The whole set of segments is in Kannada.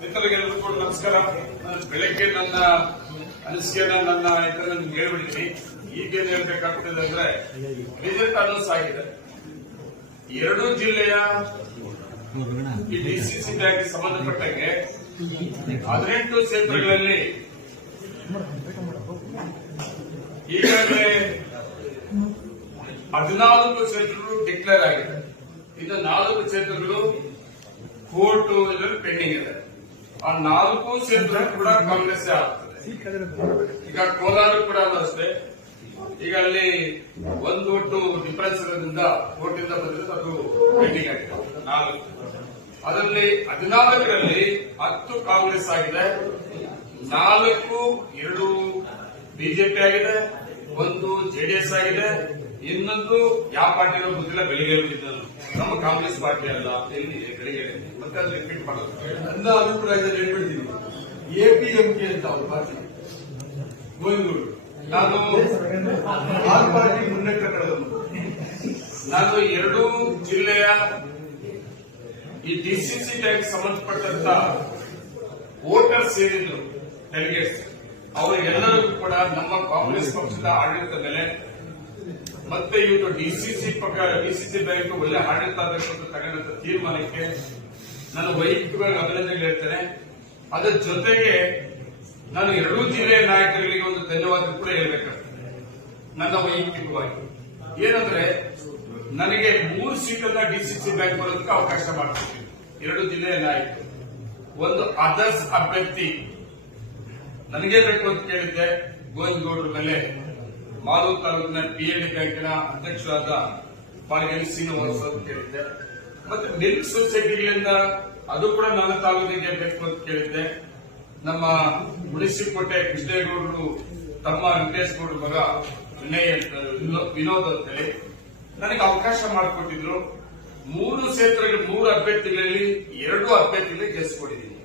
ಮಿತ್ರರಿಗೆಲ್ಲರಿಗೂ ಕೂಡ ನಮಸ್ಕಾರ. ಬೆಳಗ್ಗೆ ನನ್ನ ಅನಿಸಿಕೆಯನ್ನ ನನ್ನ ಇದರಲ್ಲಿ ಹೇಳ್ಬಿಡ್ತೀನಿ. ಈಗೇನು ಹೇಳ್ಬೇಕಾಗ್ತದೆ ಅಂದ್ರೆ ರಿಸಲ್ಟ್ ಅನೌನ್ಸ್ ಆಗಿದೆ. ಎರಡೂ ಜಿಲ್ಲೆಯ ಈ ಡಿಸಿಸಿ ಬ್ಯಾಂಕ್ ಸಂಬಂಧಪಟ್ಟಂಗೆ 18 ಕ್ಷೇತ್ರಗಳಲ್ಲಿ ಈಗಾಗಲೇ 14 ಕ್ಷೇತ್ರಗಳು ಡಿಕ್ಲೇರ್ ಆಗಿದೆ. ಇನ್ನು 4 ಕ್ಷೇತ್ರಗಳು ಕೋರ್ಟ್ ಇದರಲ್ಲಿ ಪೆಂಡಿಂಗ್ ಇದೆ. ಆ 4 ಕ್ಷೇತ್ರ ಕೂಡ ಕಾಂಗ್ರೆಸ್ ಆಗ್ತದೆ. ಈಗ ಕೋಲಾರ ಕೂಡ ಅಷ್ಟೇ. ಈಗ ಅಲ್ಲಿ ಒಂದು ಒಟ್ಟು ಡಿಫರೆನ್ಸ್ ಇರೋದ್ರಿಂದ ಕೋರ್ಟ್ ಇಂದ ಬಂದಿರೋದು ಅದು ಪೆಂಡಿಂಗ್ ಆಗಿದೆ 4. ಅದರಲ್ಲಿ 14ರಲ್ಲಿ 10 ಕಾಂಗ್ರೆಸ್ ಆಗಿದೆ, 2 ಬಿಜೆಪಿ ಆಗಿದೆ, 1 ಜೆಡಿಎಸ್ ಆಗಿದೆ, ಇನ್ನೊಂದು ಯಾವ ಪಾರ್ಟಿನೋ ಗೊತ್ತಿಲ್ಲ. ಬೆಳಿಗ್ಗೆ ಬಂದಿದ್ದನು ನಮ್ಮ ಕಾಂಗ್ರೆಸ್ ಪಾರ್ಟಿ ಅಲ್ಲ, ಎಲ್ಲಿ ಬೆಳಿಗ್ಗೆ ಮತ್ತೆ ಅದು ರಿಪೀಟ್ ಮಾಡೋದು. ನನ್ನ ಅಭಿಪ್ರಾಯದಲ್ಲಿ ಹೇಳ್ಬಿಡ್ತೀನಿ, ಎಪಿಎಂಕೆ ಅಂತ ಅವ್ರ ಪಾರ್ಟಿ ಗೋವಿಂದಗೌಡರು. ನಾನು ಆ ಪಾರ್ಟಿ ಮುನ್ನಡೆತ ಕಳೆದವರು. ನಾನು 2 ಜಿಲ್ಲೆಯ ಈ ಡಿಸಿಸಿ ಬ್ಯಾಂಕ್ ಸಂಬಂಧಪಟ್ಟಂತ ವೋಟರ್ಸ್ ಏನಿದ್ರು ಡೆಲಿಗೇಟ್ಸ್, ಅವರಿಗೆಲ್ಲರಿಗೂ ಕೂಡ ನಮ್ಮ ಕಾಂಗ್ರೆಸ್ ಪಕ್ಷದ ಆಡಳಿತ ಮೇಲೆ ಮತ್ತೆ ಇವತ್ತು ಡಿಸಿಸಿ ಬ್ಯಾಂಕ್ ಒಳ್ಳೆ ಆಡಳಿತ ಆಗಬೇಕು ಅಂತ ತಗೊಂಡಂತ ತೀರ್ಮಾನಕ್ಕೆ ನಾನು ವೈಯಕ್ತಿಕವಾಗಿ ಅಭಿನಂದನೆ ಹೇಳ್ತೇನೆ. ಅದರ ಜೊತೆಗೆ ನಾನು 2 ಜಿಲ್ಲೆಯ ನಾಯಕರಿಗೆ ಒಂದು ಧನ್ಯವಾದ ಕೂಡ ಹೇಳ್ಬೇಕಾಗ್ತದೆ. ನನ್ನ ವೈಯಕ್ತಿಕವಾಗಿ ಏನಂದ್ರೆ ನನಗೆ 3 ಸೀಟನ್ನ ಡಿಸಿಸಿ ಬ್ಯಾಂಕ್ ಬರೋದಕ್ಕೆ ಅವಕಾಶ ಮಾಡ್ಕೊಡ್ತೀನಿ. 2 ಜಿಲ್ಲೆಯ ನಾಯಕರು, ಒಂದು ಅದರ್ಸ್ ಅಭ್ಯರ್ಥಿ ನನಗೇ ಬೇಕು ಅಂತ ಕೇಳಿದ್ದೆ. ಗೋವಿಂದಗೌಡರ ಮೇಲೆ ಮಾಲೂರು ತಾಲೂಕಿನ ಪಿಎಲ್ಡಿ ಬ್ಯಾಂಕಿನ ಅಧ್ಯಕ್ಷರಾದ ಪಾಲ್ಗೆಲಿ ಶ್ರೀನಿವಾಸ್ ಅಂತ ಕೇಳಿದ್ದೆ. ಮತ್ತೆ ಮಿಲ್ಕ್ ಸೊಸೈಟಿಗಳಿಂದ ಅದು ಕೂಡ ನನ್ನ ತಾಲೂಕಿಗೆ ಬೇಕು ಅಂತ ಕೇಳಿದ್ದೆ. ನಮ್ಮ ಮುನಿಸಿಕೋಟೆ ಕೃಷ್ಣೇಗೌಡರು ತಮ್ಮ ವೆಂಕಟೇಶ್ ಗೌಡರ ಮಗ ವಿನೋದ್ ಅಂತೇಳಿ ನನಗೆ ಅವಕಾಶ ಮಾಡಿಕೊಟ್ಟಿದ್ರು. 3 ಕ್ಷೇತ್ರಗಳು 3 ಅಭ್ಯರ್ಥಿಗಳಲ್ಲಿ 2 ಅಭ್ಯರ್ಥಿಗಳಿಗೆ ಗೆಲ್ಲಿಸಿಕೊಟ್ಟಿದ್ದೀನಿ.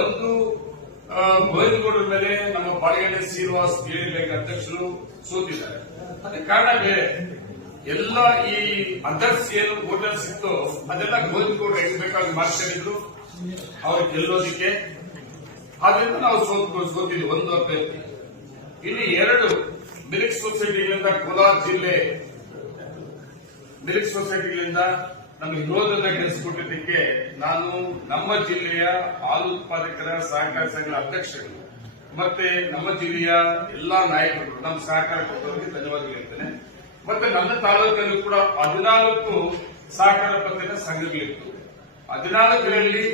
ಒಂದು ಗೋವಿಂದಗೌಡರ ಮೇಲೆ ನಮ್ಮ ಬಾಳೆಗಡೆ ಶ್ರೀನಿವಾಸ್ ಪಿಎಲ್ಡಿ ಬ್ಯಾಂಕ್ ಅಧ್ಯಕ್ಷರು ಸೋತಿದ್ದಾರೆ. ಅದಕ್ಕೆ ಕಾರಣ ಬೇರೆ. ಎಲ್ಲ ಈ ಅದರ್ಸ್ ಏನು ವೋಟರ್ಸ್ ಇತ್ತು ಅದೆಲ್ಲ ಗೋವಿಂದಗೌಡರು ಹೆಂಗ್ ಬೇಕಾಗಿ ಮಾಡ್ಕೊಂಡಿದ್ರು ಅವ್ರು ಗೆಲ್ಲೋದಿಕ್ಕೆ. ಆದ್ರಿಂದ ನಾವು ಸೋತಿದ್ವಿ 1 ಅಭ್ಯರ್ಥಿ. ಇಲ್ಲಿ 2 ಮಿಲ್ಕ್ ಸೊಸೈಟಿಗಳಿಂದ ಕೋಲಾರ ಜಿಲ್ಲೆ ಮಿಲ್ಕ್ ಸೊಸೈಟಿಗಳಿಂದ ನಮಗೆ ವಿರೋಧದ ಗೆಲ್ಲಿಸಿಕೊಟ್ಟಿದ್ದಕ್ಕೆ ನಾನು ನಮ್ಮ ಜಿಲ್ಲೆಯ ಹಾಲು ಉತ್ಪಾದಕರ ಸಹಕಾರ ಸಂಘದ ಅಧ್ಯಕ್ಷರು ಮತ್ತೆ ನಮ್ಮ ಜಿಲ್ಲೆಯ ಎಲ್ಲಾ ನಾಯಕರು ನಮ್ಮ ಸಹಕಾರ ಕೊಟ್ಟವರಿಗೆ ಧನ್ಯವಾದ ಹೇಳ್ತೇನೆ. ಮತ್ತೆ ನನ್ನ ತಾಲೂಕಲ್ಲೂ ಕೂಡ 14 ಸಹಕಾರ ಪತ್ತಿನ ಸಂಘಗಳಿತ್ತು. 14ರಲ್ಲಿ